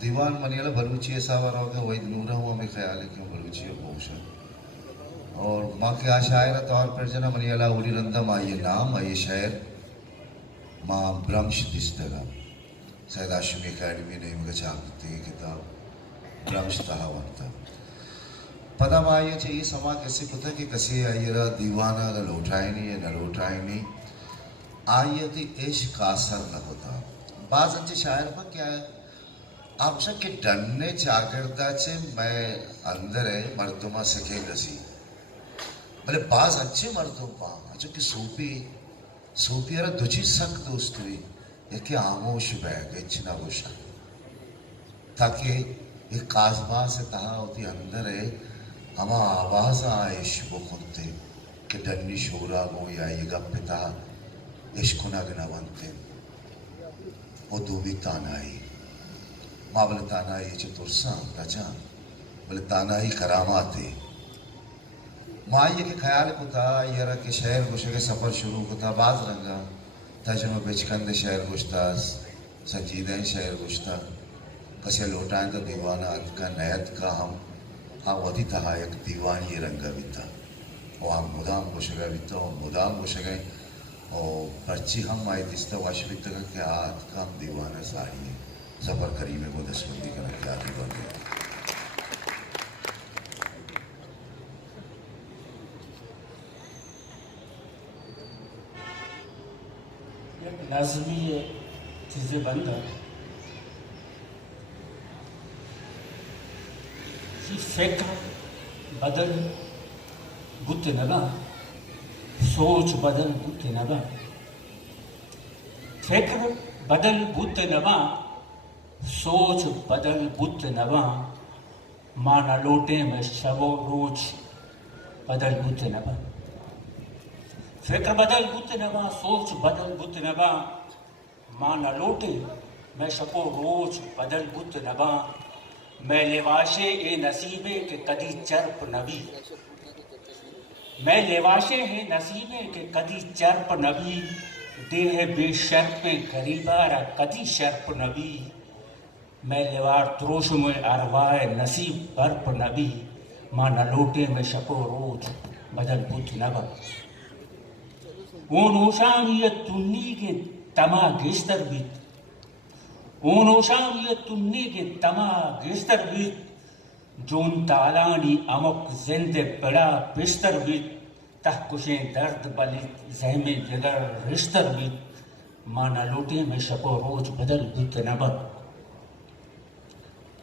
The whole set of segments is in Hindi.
दीवान मनियाला बलूची ऐसा वाला होगा वही नूरा हुआ में ख्याल है कि बलूची और पोशा और माँ के आशायरा तौर पर जना मनियाला उड़ी रंदम आइए नाम आइए शायर माँ ब्रह्मश दिस्तगा सैयद आशमी अकेडमी ने मुझे छापती है किताब ब्रह्मश तहा वरता पता माइए चाहिए समा कैसे पता कि कैसे आइएरा दीवाना अगर लौटाए नहीं है न लौटाए नहीं आइए थी इश्क का असर न होता बाज अच्छे शायर पर क्या है आप के डरने चाकरदा चे मैं अंदर है मर्दुमा सके गसी भले बाज अच्छे मर्दुमा अच्छा कि सूफी यार दुची सक दोस्त हुई यके आमोश बैग इच्छना गोशा ताकि ये काजबा से तहा होती अंदर है हमा आवाज आयश वो खुदते कि डन्नी शोरा वो या ये गप्पे तहा इश्कुना गना बनते वो दूबी तानाई माँ बोले तानाई चतुरसा राजा बोले तानाई करामाते माँ ये के ख्याल को था यार के शहर गुशे के सफ़र शुरू को था बाज रंगा तजमा बेचकंद शहर गुश्तास संजीदा शहर गुश्ता कसे लौटाएं तो दीवाना का नयत का हम वधी था एक दीवान ये रंगा बीता और हम मुदाम गुशेगा बीता और मुदाम गुशेगा और पर्ची हम आए दिस्ता वाशवित का क्या हाथ का हम दीवाना साड़ी है ज़बर करीमे को दसबंदी का क्या दीवान लाजमी चीज़ें बंद है फिक्र बदल बुत नबा सोच बदल बुत नबा फिक्र बदल बुत नबा सोच बदल बुत नबा माना लोटे में शबो रोज बदल बुत नबा फिक्र बदल बुत नबा सोच बदल बुत नबा माना लोटे मैं शबो रोज बदल बुत नबा मैं लेवाशे ए नसीबे के कदी चर्प नबी मैं लेवाशे है नसीबे के कदी चर्प नबी देह बेशर्प गरीबारा कदी शर्प नबी मैं लेवार त्रोश में अरवाए नसीब बर्प नबी माँ न लोटे में शको रोज बदल बुत नबा ओन ओशाम ये तुन्नी के तमा गेस्तर बीत ओन ओशाम ये तुन्नी के तमा गेस्तर बीत जोन तालानी अमुक जिंदे बड़ा बिस्तर बीत तह कुशें दर्द बली जहमे जगर रिश्तर बीत माँ न लोटे में शको रोज बदल बुत नबा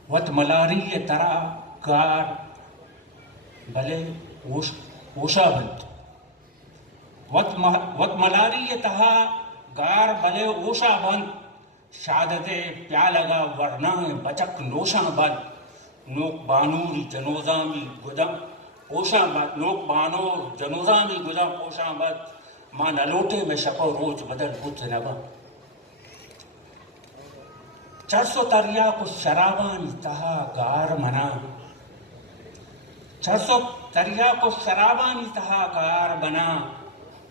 वत मलारी ये तरा कार भले ओशा बंत वत मलारी ये तहा गार भले ओशा बंत शादते प्यालगा वरना बचक नोशा बंत नोक बानूरी जनोजामी गुदम ओशा बंत नोक बानोर जनोजामी गुदम ओशा बंत माँ नलोटे में शको रोज बदल बुत नबा 400 तरिया को शराबानी तहा गार मना 400 तरिया को शराबानी तहा गार बना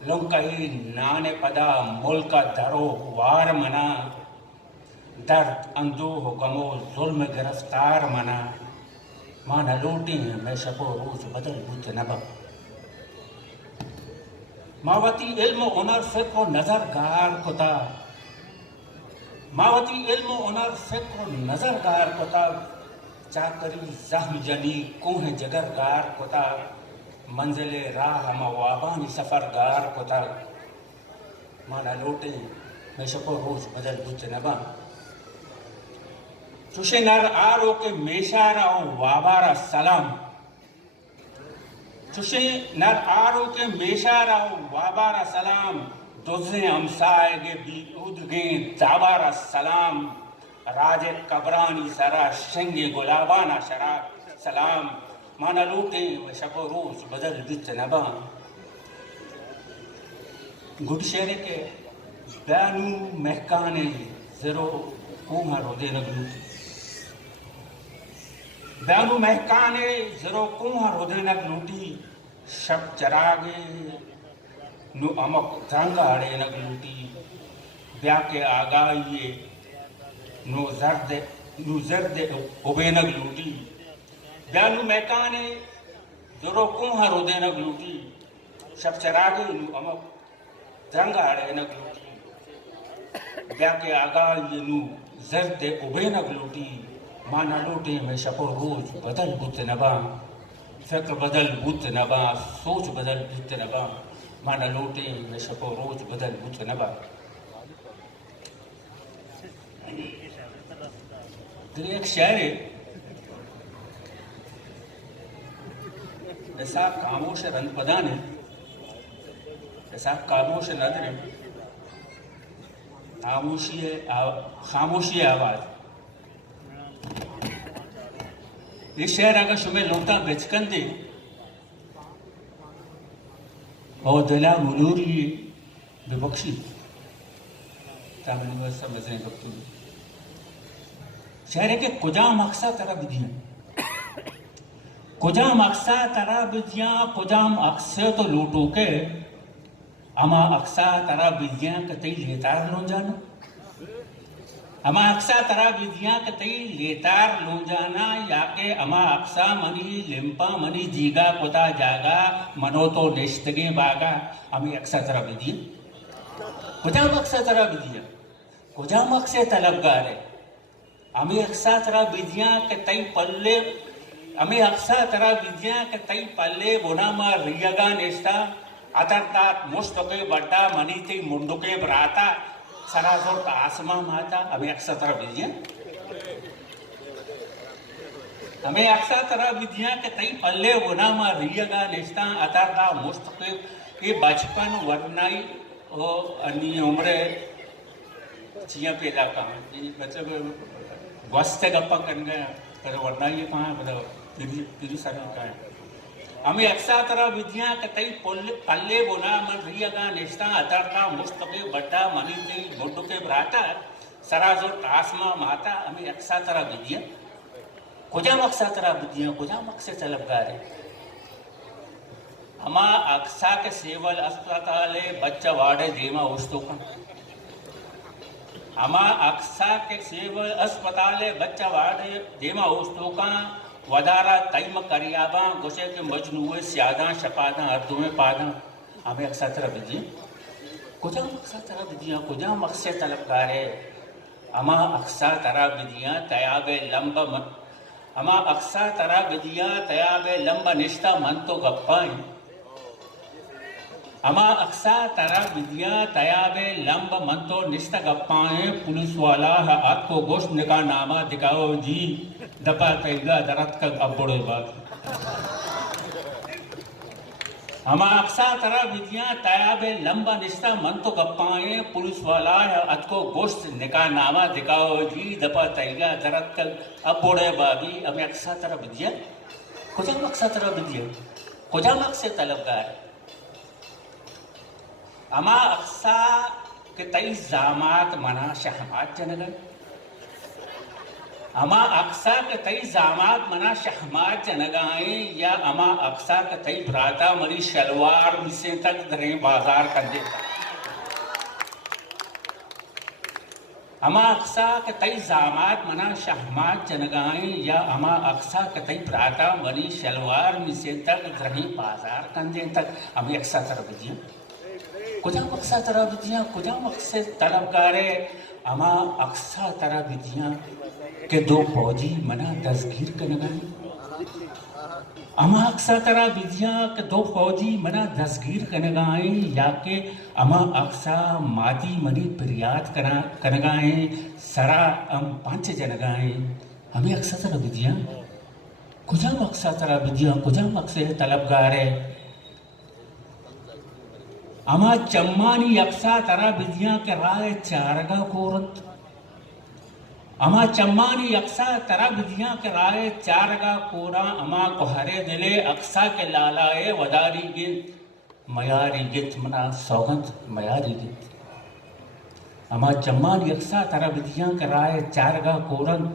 लुंकही नाने पदा मुल्का दरो वार मना दर्द अंदोह गमो जुल्म गिरफ्तार मना माँ न लूटी मैं शको रोज बदल बुत नबा मावती इल्म उनर फिक्र नजर गार कुता मावती इल्म उनर फिक्र नजर गार कुता चाकरी जहम जनी कोह जगर गार कुता मंजिले राह मवाबानी सफर गार कुता माना लोटे मैं शको रोज बदल बुत नबा चुशे नर आरो के मेशारा वाबारा सलाम चुशे नर आरो के मेशारा वाबारा सलाम दुज़े हमसाए गे बीऊद गे दाबारा सलाम राजे कबरानी सरा शंगे गुलाबाना शरा सलाम माना लूटे व शको रोज बदल बित नबा गुडशेरे के बैनू महकाने जरो कुमा रोदे नगलूटी बैनू महकाने जरो कुमा रोदे नगलूटी शब चरागे नु अमक धंगाड़े नगलूटी ब्या के आगाइए no जर्द nu zerde obena gluti danu mekane joro kum harodena gluti shab charage nu ama dranga arena gluti ke aga nu zerde obena gluti mana lote में शपो रोज बदल बुत नबा फिक्र बदल बुत नबा सोच बदल बुत नबा माना लोटे में शपो रोज बदल बुत नबा एक शायर है ऐसा खामोश रंग पदान है ऐसा खामोश नजर है खामोशी आवाज ये शहर अगर शुमे लोटा बेचकन दे और दला मुलूरी बेबख्शी तामिल में समझने वक्त शहर के कुजा मकसा तरह बिदियां कुजा मकसा तरह बिदियां कुजाम अक्सर तो लूटो के अमा अक्सा तरह बिदियां कतई लेतार लों जाना अमा अक्सा तरह बिदियां कतई लेतार लों जाना या के अमा अक्सा मनी लिम्पा मनी जीगा कुता जागा मनो तो निश्तगे बागा अमी अक्सा तरह बिदियां कुजा मकसा तरह बिदियां कुजा मकसे तलबगार है अमी अक्सा तरह बिदियां कतई पल्ले अमी अक्सा तरह बिदियां कतई पल्ले बुनामा रियगा निष्ठा अतरतात मुस्तके बड्डा मनीते मुंडुके ब्राता सरासर आसमा माता हमें अक्सर तरह विधियां हमें अक्सर तरह विधियां के तई पल्ले बुना मा रियगा निष्ठा अतरता मुस्तके ये बचपन वरनाई ओ अन्य उम्र चिया पैदा कहाँ बच्चे वस्ते गप्पा करने पर वरनाई ये कहाँ मतलब तिरी सरल कहाँ है हमें अक्सर तरह विधियां कतई पल्ले बुना मन रियगा निष्ठा अतरता मुस्तके बड्डा मनीते मुंडुके ब्राता सराजो तासमा माता हमें अक्सर तरह विधियां कुजा मक्सा तरह विधियां कुजा मक्से तलबगार है हमा अक्सा के सेवल अस्पताले बच्चा वाड़े देमा उस्तो का हमा अक्सा के सेवल अस्पताले बच्चा वाड़े देमा उस्तो का वदारा तैम करियाबा गुस्से के मजनूए स्यादा शपादा अर्दों में पादा हमें अक्सर तरह विधियां कुजा मक्सा तरह विधियां कुजा मक्से तलबगार है अमा अक्सर तरह विधियां तयाबे लंब अमा अक्सर तरह विधियां तयाबे लंब निष्ठा मन तो गप्पाएं अमा अक्सर तरह विधियां तयाबे लंब मन तो निष्ठा गप्पाएं पुलिस वाला आपको गोश्त निका नामा दिखाओ जी दपा तैगा दरत का अबड़े बात हमा अक्सा तरह विधियां तयाबे लंबा निष्ठा मन तो गप्पाएं पुलिस वाला है अतको गोश्त निका नामा दिखाओ जी दपा तैगा दरत का अबड़े बागी हमें अक्सा तरह विधियां कुजा मक्सा तरह विधियां कुजा मक्से तलबगार अमा अक्सा के तई जामात मना शहमात जनगन अमा अक्सा के तई जामात मना शहमात जनगाएं या अमा अक्सा के तई भ्राता मरी शलवार मिसे तक धरे बाजार कर देता अमा अक्सा के तई जामात मना शहमात जनगाएं या अमा अक्सा के तई भ्राता मरी शलवार मिसे तक धरे बाजार कंदे तक हमें अक्सा तरह विधियां कुजा मक्सा तरह विधियां कुजा मक्से तलबगारे अमा अक्सा तरह विधियां के दो फौजी मना दस्तगीर करने अमा अक्सा तरह विधियां के दो फौजी मना दस्तगीर करने या के अमा अक्सा मादी मनी प्रियात करने सरा पंच जनगाएं हमें अक्सा तरह विधियां कुजा मक्सा तरह विधियां कुजा मक्से तलबगारे अमा चम्मानी अक्सा तरह विधियां के राय चारगा कोरत अमा चम्मानी अक्सा तरह विधियां के राय चारगा कोरा अमा कोहरे दिले अक्सा के लालाए वदारी गित मयारी गित मना सौगंध मयारी गित अमा चम्मानी अक्सा तरह विधियां के राय चारगा कोरन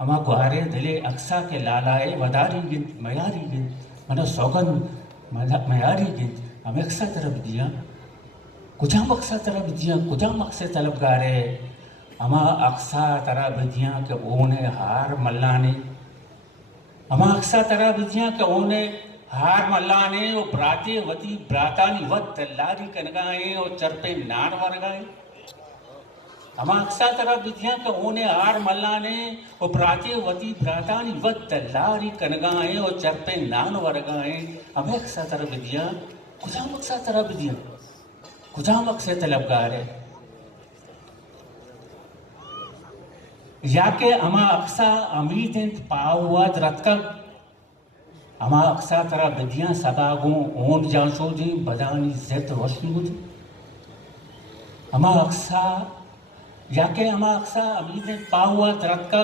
अमा कोहरे दिले अक्सा के लालाए वदारी गित मयारी गित मना सौगंध मयारी गित हमें अक्सा तरह विधियां कुजा मक्सा तरह विधियां कुजा मक्से तलबगारे अमा अक्सा तरा विधियां के ओने हार मल्लाने अमा अक्सा तरा विधियां के ओने हार मल्लाने ओ ब्राते वती ब्रातानी वत लारी कनगाए ओ चरपे नार वरगाए अमा अक्सा तरा विधियां के ओने हार मल्लाने ओ ब्राते वती ब्रातानी वत लारी कनगाए ओ चरपे नान वरगाए अबे अक्सा तरा विधियां कुजाम अक्सा तरा विधियां कुजाम अक्से तलबगार है याके अमा अक्सा अमीदें पावद रतका अमा अक्सा तरा विधियां सबागों ओन जांसो जी बदानी जित वशनुद अमा अक्सा याके अमा अक्सा अमीदें पावद रतका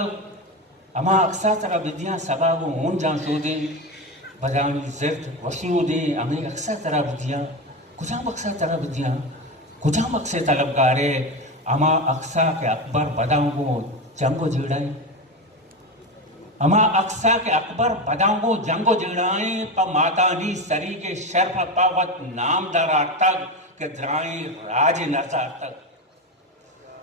अमा अक्सा तरा विधियां सबागों ओन जांसो जी बदानी जित वशनुद अमे अक्सा तरा विधियां कुजाम अक्सा तरा विधियां कुजाम अक्से तलबगारे अमा अक्सा के अकबर बदाऊंगो जंगो जिड़ाई अमा अक्सा के अकबर बदाऊंगो जंगो जिड़ाई प मातानी सरी के शर्फ पावत नामदारा तक के द्राई राज नरसा तक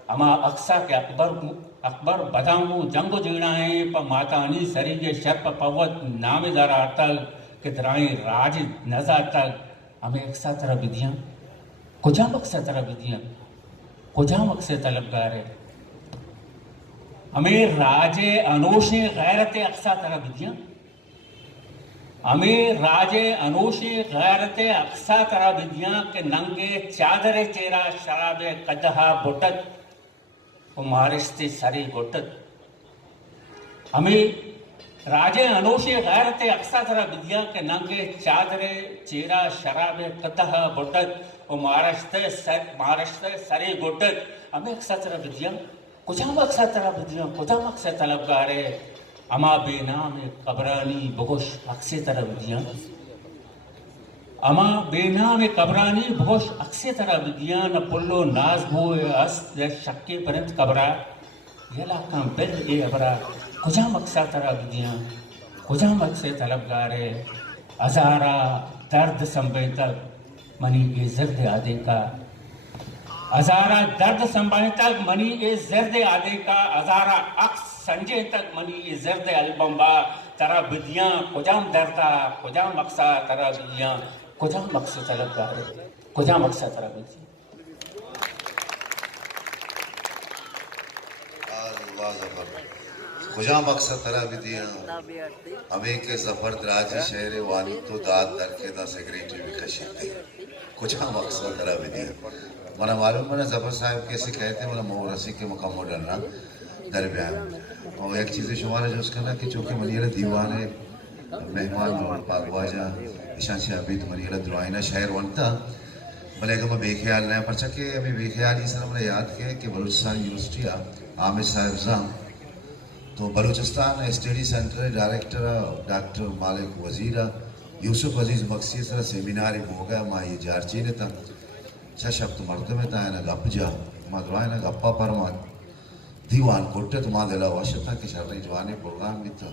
अमा अक्सा के अकबर बदाऊंगो जंगो जिड़ाई प मातानी सरी के शर्फ पावत नामदारा तक के द्राई राज नजा तक हमें अक्सा तरह विधियां कुजाम अक्सा तरह विधियां कुजाम अक्से तलबगार है हमें राजे अनोशे गैरत अक्सा तरह विधियां हमें राजे अनोशे गैरत अक्सा तरह विधियां के नंगे चादरे चेरा शराबे कदहा बुटत मारिश्ते सरी गुटत हमें राजे अनोशे गैरत अक्सा तरह विधियां के नंगे चादरे चेरा शराबे कदहा बुटत महाराष्ट्र सरे गुटत हमें अक्सा तरह विधियां कुजाम अक्सा तरह विधियां कुजाम अक्से तलबगारे अमा बेनाम कबरानी बगुश अक्से तरह विधियां अमा बेनाम कबरानी बगुश अक्से तरह विधियां न पुल्लो नाज भो अस शक्के परंत कबरा ये लाका बिल ए अबरा कुजाम अक्सा तरह विधियां कुजाम अक्से तलबगारे हजारा दर्द संबे तक मनी ए जिर्द आदे का हजारा दर्द संभाए तक मनी ए जिर्द आदे का हजारा अक्स संजय तक मनी ए जिर्द अलबम्बा तरह विधियां कुजाम दर्दा कुजाम अक्सा तरह विधियां कुजाम अक्से तलबगारे कुजाम अक्सा तरह विधियां कुजाम अक्सा तरह विधियां हमें के जबरदराज शहर वाली तो दाद दर के दा सेक्रेटरी भी खशीते कुजाम अक्सा तरह विधियां मना मालूम मना जबर साहब कैसे कहते मना मोरसी के मुकाम डरना दरमियान और एक चीज़ शुमार जो उसका ना कि चूँकि मलियाला दीवाने मेहमान और पागवाजा ईशान से अभी तो मलियाला दुआइना शहर वनता भले मैं बेख्याल नहीं पर चके अभी बेख्याल ही सर मैंने याद किया कि बलूचिस्तान यूनिवर्सिटी आमिर साहब जाम तो Balochistan study centre director doctor मालिक वजीरा यूसुफ अजीज बख्शी सर सेमिनार हो गया माँ ये जारची ने था शब्द मर्द में था ना गप जा मदवाए ना गप्पा परमा दीवान कोटे तो माँ दिला वश था कि शर्री जवानी प्रोग्राम भी था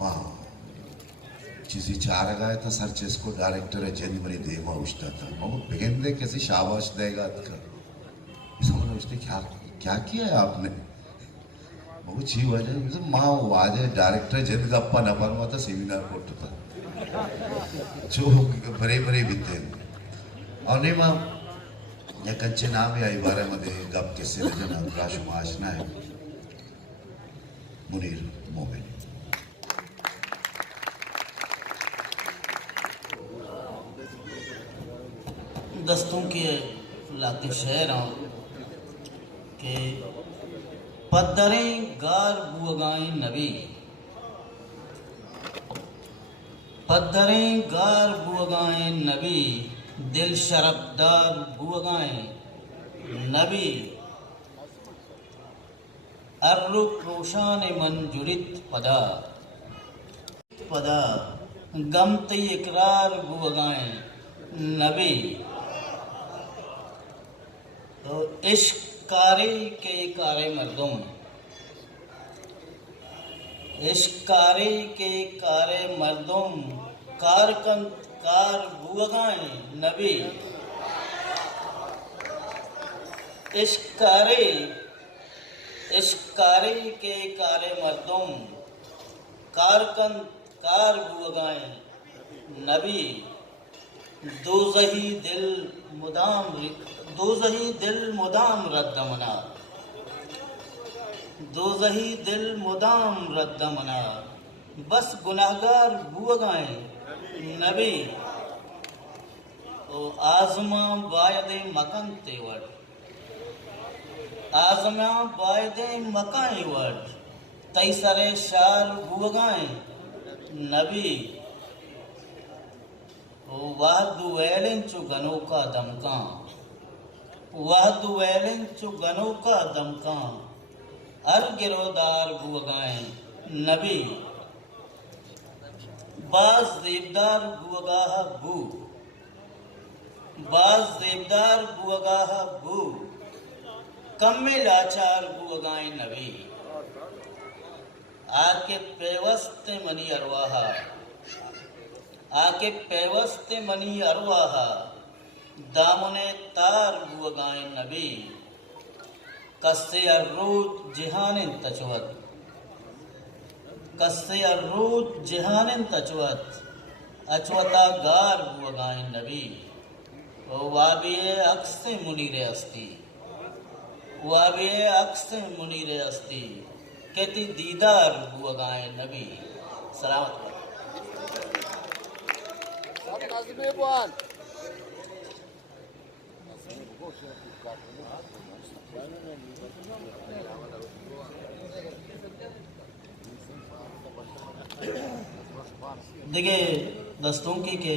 माँ चीज़ी चार गया था सर जिसको डायरेक्टर जिंद मनी देवा उछता था मैं बिगिंदे कैसे शाबाश देगा इसमें उसने क्या क्या किया है आपने वो ची वजह माँ वाजे डायरेक्टर जिंद गप्पा न परमा था सेमिनार कोट था जो बरे बरे बीते और नहीं माँ या कंचे नाम या इबारे मधे गप के सिर जना राशु आशना है मुनीर मोमिन दस्तों के लाके शहर के पदरें गार बुअगाएं नबी पदरें गार बुअगाएं नबी दिल शरबदार बुअगाएं नबी अर्रुक रोशान मंजुरित पदा पदा गमते इकरार बुअगाएं नबी तो इश्क कारे के कारे मर्दों इश्क कारे के कारे मर्दों कारकंत कार बुअगाएं नबी इश्क कारे इश्कारे के कारे मर्दुम कारकन कार बुगाए नबी दोजही दिल मुदाम रद्दमना दोजही दिल मुदाम रद्दमना बस गुनाहगार बुगाए नबी ओ आजमा बायदे मकन तेवट आजमा बायदे मकाई वट तैसरे शार बुगाए नबी ओ वाहदु वेलेंचु गनोका दमका वाहदु वेलेंचु गनोका दमका अर गिरोदार बुगाए नबी बाज देवदार बुगाह बू बाज देवदार बुगाह बू कम्मे लाचार बुगाए नबी आके पेवस्ते मनी अरवाहा आके पेवस्ते मनी अरवाहा दामने तार बुगाए नबी कस्से अर्रूज जिहानिन तचवत कस्से अर्रूज जिहानिन तचवत अचवता गार बुगाए नबी ओ वाबिये अक्से मुनीरे अस्ती वाबिये अक्से मुनीरे अस्ती कहती दीदार बुगाए नबी सलामत देखिए दस्तों की के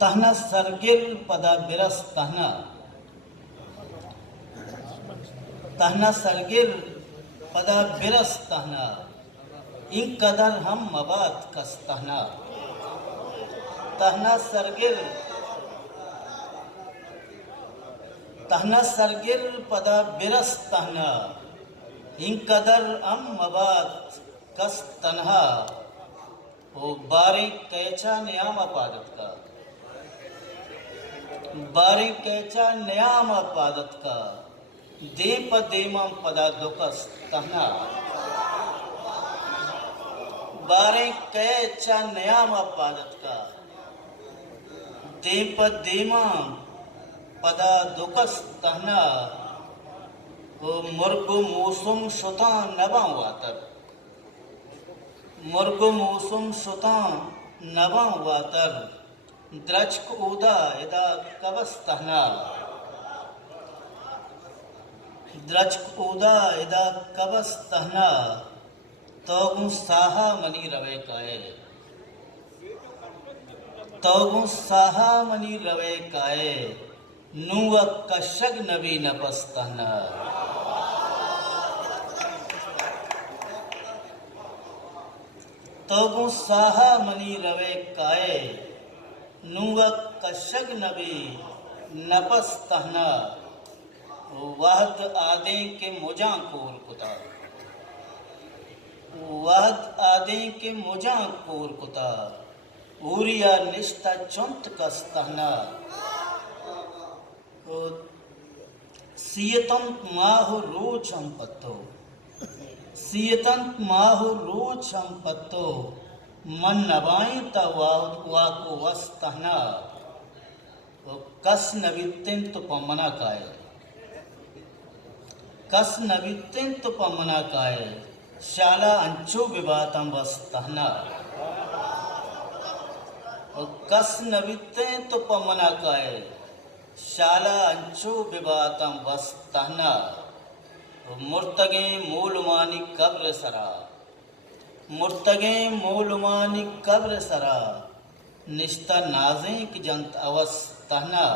तहना सरगिल पदा बिरस तहना सरगिल पदा बिरस तहना इन कदर हम मबाद कस तहना तहना सरगिल पदा बिरस तहना इन कदर हम मबाद कस तन्हा ओ बारीक कैचा न्याम अपादत का बारीक कैचा न्याम अपादत का दीप दीमम पदा दुकस तहना बारीक कैचा न्याम अपादत का दीप दीमम पदा दुकस तहना ओ मुर्गु मौसम शुता नबा वातर मुर्गु मौसम शुता नबा वातर द्रचक उदा इदा कबस तहना द्रचक उदा इदा कबस तहना तोगु साहा मनी रवे काए तोगु साहा मनी रवे काए नुवा कशग नबी नपस तहना तोगु साहा मनी रवे काए नुवा कशग नबी नपस तहना वहद आदे के मुजा कोर कुता वहद आदे के मुजा कोर कुता उरिया निष्ठा चुंत कस तहना सियतंत माहु रोज हम पत्तो सियतंत माहु रोज हम पत्तो मन नबाई वाको वस्तहना कस नवित्तिन तो पमना काए कस नवित्तिन तो पमना काए शाला अंचो विवातम वस्तहना कस नवित्तिन तो पमना काए शाला अंचो विवातम वस्तहना मुर्तगे मूलमानी कब्र सरा मुर्तगे मूलमानी कब्र सरा निश्ता नाज़िक जंत अवस तहना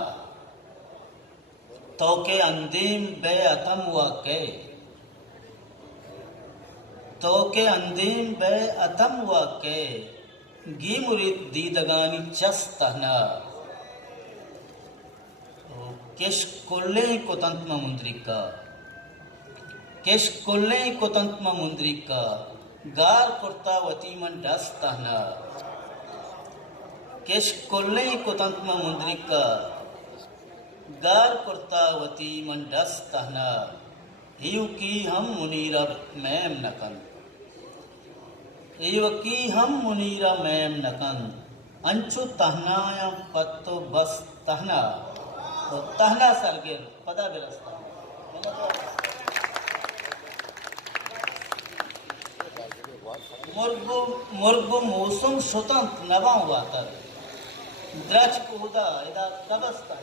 तो के अंदीम बे अतम हुआ के तो के अंदीम बे अतम हुआ के गी मुरीद दीदगानी चस तहना किश कुल्ले कुतंत्म मुंद्रिका किश कुल्ले कुतंत्म मुंद्रिका गार कुर्ता वतीमन डस तहना किश कुल्ले कुतंत्म मुंद्रिका गार कुर्ता वतीमन डस तहना इव की हम मुनीरा मैम नकन इव की हम मुनीरा मैम नकन अंचु तहनाया पत्तो बस तहना तहना सरगेर पदा बिरस्ता मुर्गु मौसम स्वतंत्र नवा हुआ कर द्रच कुदा इदा तबस्ता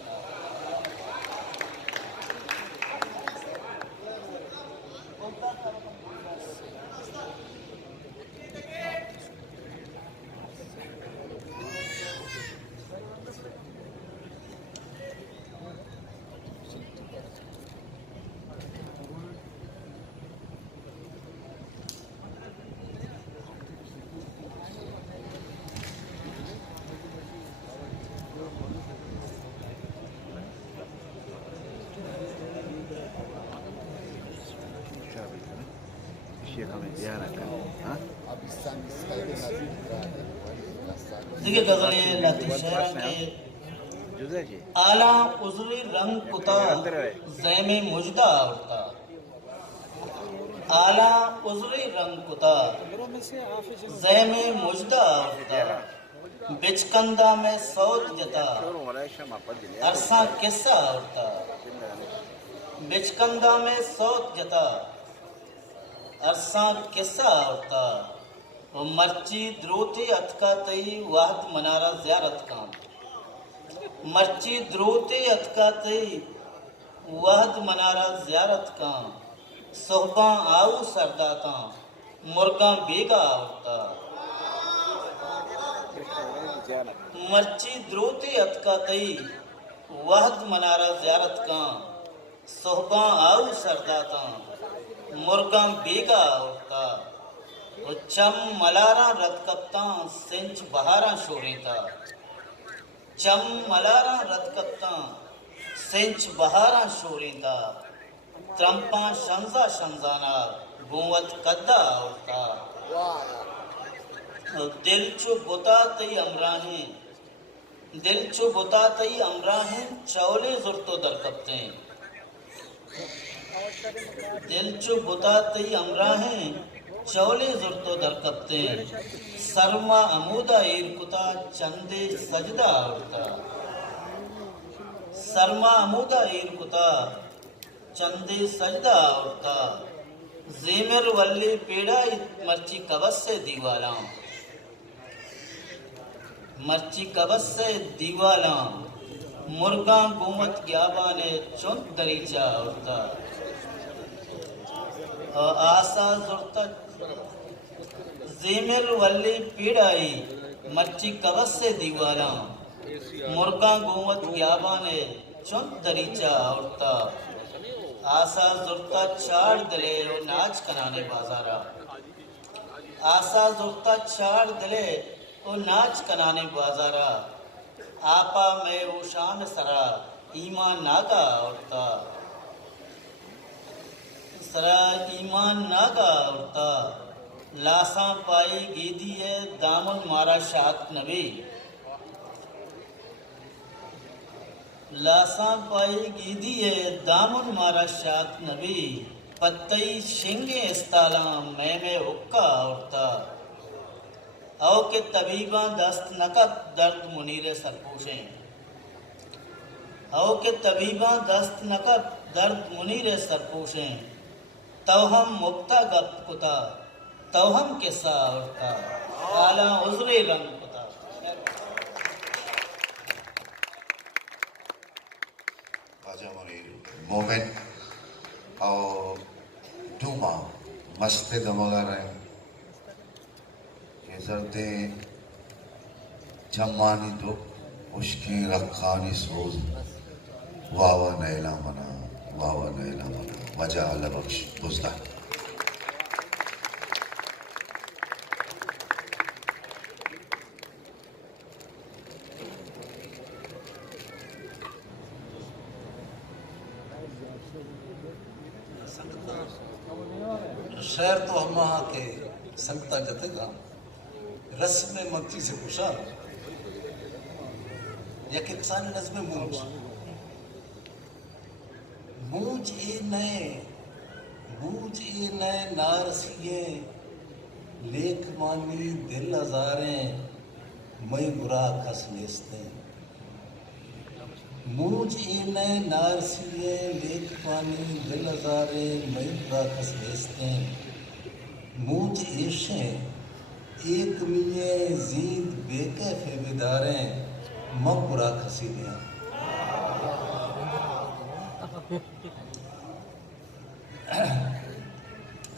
देखिए गजलें लाती शहर के आला उजरी रंग कुता जैमे मुजदा उड़ता आला उजरी रंग कुता जैमे मुजदा उड़ता बिचकंदा में सौत जता अरसा किस्सा उड़ता बिचकंदा में सौत जता अरसा किस्सा उड़ता और मर्ची द्रोते अथका तई वाहत मनारा ज़ियारत काम मर्ची द्रोते अथका तई वाहत मनारा ज़ियारत काम सोहबा आऊ सरदाता मुर्गा बेगा उड़ता मर्ची द्रोते अथका तई वाहत मनारा ज़ियारत काम सोहबा आऊ सरदाता मुर्गा बेगा उड़ता चम मलारा रत कप्ता सिंच बहारा शोरेता चम मलारा रत कप्ता सिंच बहारा शोरेता त्रंपा शंजा शंजाना गुवत कद्दा उड़ता दिल चु बुता तई अमराहें दिल चु बुता तई अमराहें चौले जुर्तो दरकप्ते दिल चु बुता तई अमराहें चौले जुर्तो दरकप्ते सर्मा अमूदा ईरकुता चंदे सजदा उड़ता सर्मा अमूदा ईरकुता चंदे सजदा उड़ता जेमर वल्ली पेड़ा मर्ची कबस से दीवाला मर्ची कबस से दीवाला मुर्गा गुमत ग्याबा ने चुंत दरीचा उड़ता आशा जुर्ता जेमिर वल्ली पीड़ाई मर्ची कबस से दीवाला मुर्गा गुमत ग्याबा ने चुंत दरीचा उड़ता आशा जुर्ता चाड़ दले और नाच कनाने बाजारा आशा जुर्ता चाड़ दले और नाच कनाने बाजारा आपा में वो शान सरा ईमान नागा उड़ता सरा ईमान नागा उड़ता लासा पाई गीदी है दामन मारा शाक नबी लासा पाई गीदी है दामन मारा शाक नबी पत्तई शिंगे इस्ताला मैं हुक्का उड़ता आओ के तबीबा दस्त नकत दर्द मुनीरे सरपोशें आओ के तबीबा दस्त नकत दर्द मुनीरे सरपोशें तवहम मुक्ता गप कुता तवहम किस्सा उड़ता आला उजरे रंग कुता राजा मुनीर मोमेंट और डूमा मस्ते दमगा रहे ये जरते जमानी दुख उश्की रखानी सोज वावा नैला मना वजा लबख्श बुजदा शहर तो हम वहाँ के संगता जतेगा रस्म मक्की से खुशाल या कि किसान नज्म मूंज मूंज ये नए बूझे नए नारसिए लेख मानी दिल हजारें मई बुरा कस लेसते मूझ नए नारसिए लेख पानी दिल हजारे मई बुरा कस लेसते मूझ ऐशे एक मिये जीद बेकैफे बिदारें मग बुरा खसी दिया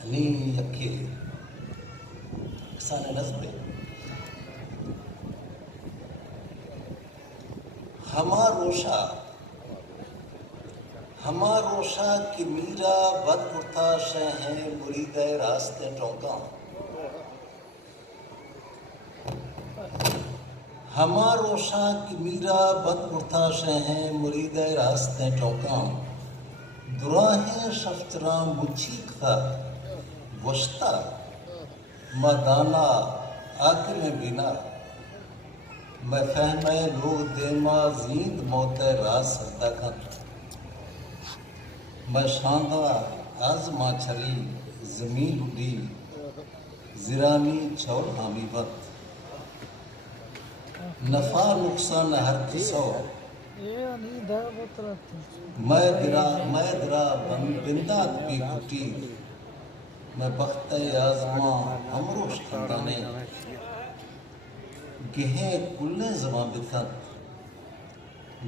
नी अकेले साने नज़्बे हमा रोशा की मीरा बदपुरता शह है मुरीदे रास्ते टोका हमा रोशा की मीरा बदपुरता शह है मुरीदे रास्ते टोका दुराहें शफ्तरा मुचीक था वश्ता मदाना आकल बिना मैं फहमे लोग देमा जींद मोते राज सरदा खन मैं शांदा आजमा छरी जमीन उड़ी जिरानी चौर हामी बत नफा नुकसान हर किसो मैं दरा बिंदात भी कुटी मैं बख्त आजमा हमरोश खंदाने गेहे कुल्ले जमा बिथत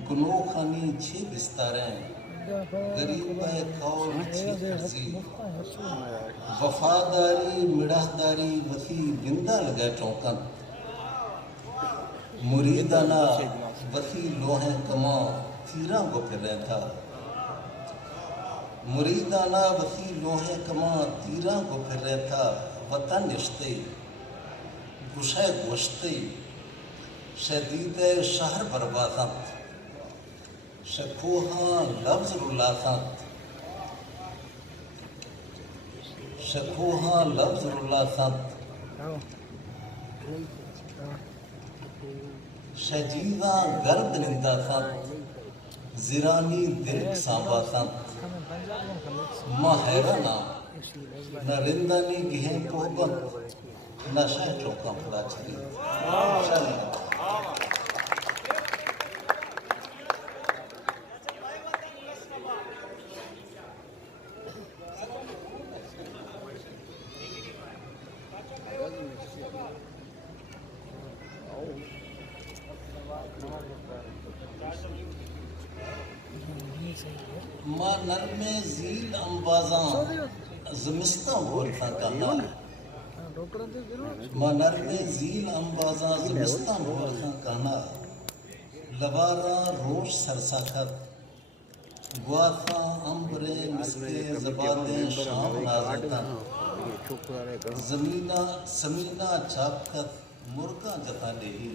गुनो खानी छे बिस्तारे गरीब है कौल छे खर्जी वफादारी मिड़ादारी वफी बिंदा लगे टोकन मुरीदाना वफी लोहे कमा तीरा को फिर रहता मुरीदाना वफी लोहे कमा तीरा को फिर रहता वतन रिश्ते गुशे गोश्ते शदीद शहर बर्बादत शकोहा लफ्ज रुलासत शजीदा गर्द निंदासत जिरानी दिल सांबासत माँ हैराना न रिंदानी गिहें पोहबत न शह चौका फला छली माँ नरमे जील अंबाजा ज़मिस्ता बोलता कहना माँ नरमे जील अंबाजा ज़मिस्ता बोलता कहना लबारा रोश सरसाखत गुआथा अंबरे मिसके ज़बाते शाम नाज़ता ज़मीना चापकत मुर्गा जता लेही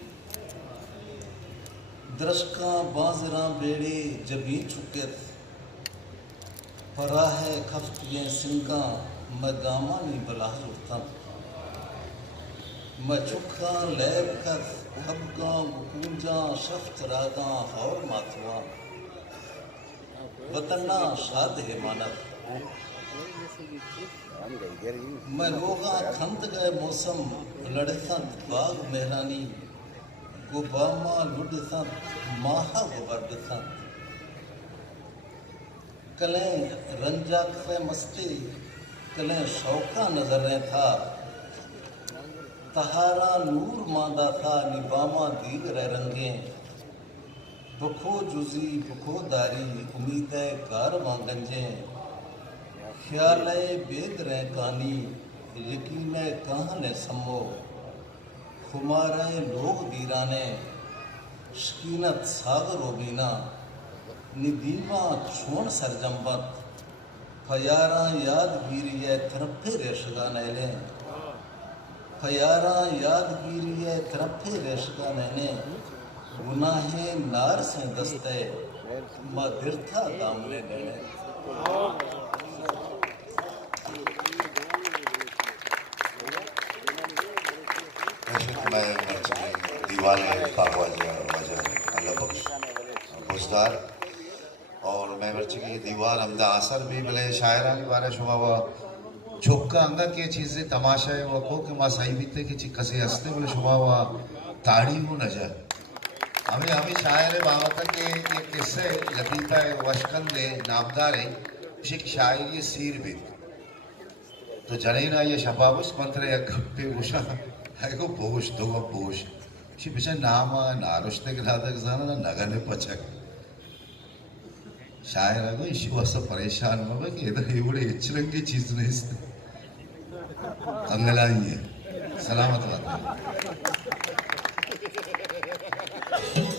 दरश्का बाजरा बेड़े जबी चुकेत फराह खफ्तिये सिंका मैं गामानी बलाह उठता मैं चुखा लैब कर खबगा गुकूंजा शफ्त रागा और माथुआ वतना शाद है मानव मैं लोगा खंत गए मौसम लड़सत बाग मेहरानी गुबामा लुडसत माहा गुबरदसत कलें रंजा से मस्ती कलें शौका नजर था तहारा नूर मांदा था निबामा दीगर रंगे बुखो जुजी बुखो दारी उम्मीद कारवां गंजे ख्याल बेद रे कानी यकीन कहाने सम्मो खुमारे लोग दीराने शकीनत सागर ओबीना निदीमा छोण सरजम्बत फयारा यादगीरी तरफे रेशगा नैले फयारा यादगीरी तरफे रेशगा नैने गुनाहे नार से दस्ते मदिरथा दामने नैने दीवार में वजह अल्लाह बख्श बुजदार और मैं बच्चे की दीवार अमदा असर भी भले शायरानी बारे शुमा हुआ छोक्का अंगा के चीज़ें तमाशा है वो को कि माँ सही बीते कि चिक्कसे हंसते बोले शुमा हुआ ताड़ी हो न जाए हमें हमें शायर बावता के ये किस्से लतीफ़ा है वशकंद है नामदार है शिक शायरी सीर भी तो जने ना ये शबाबुस मंत्र या गप्पे उषा है को बोश दो बोश शी बिचा नामा नारुष्टे के लादक जाना ना नगने पचक शायर है वो इशू वास्ता परेशान हुआ कि इधर ये बड़े इच्छरंगी चीज नहीं इसने अंगलाई है सलामत बात है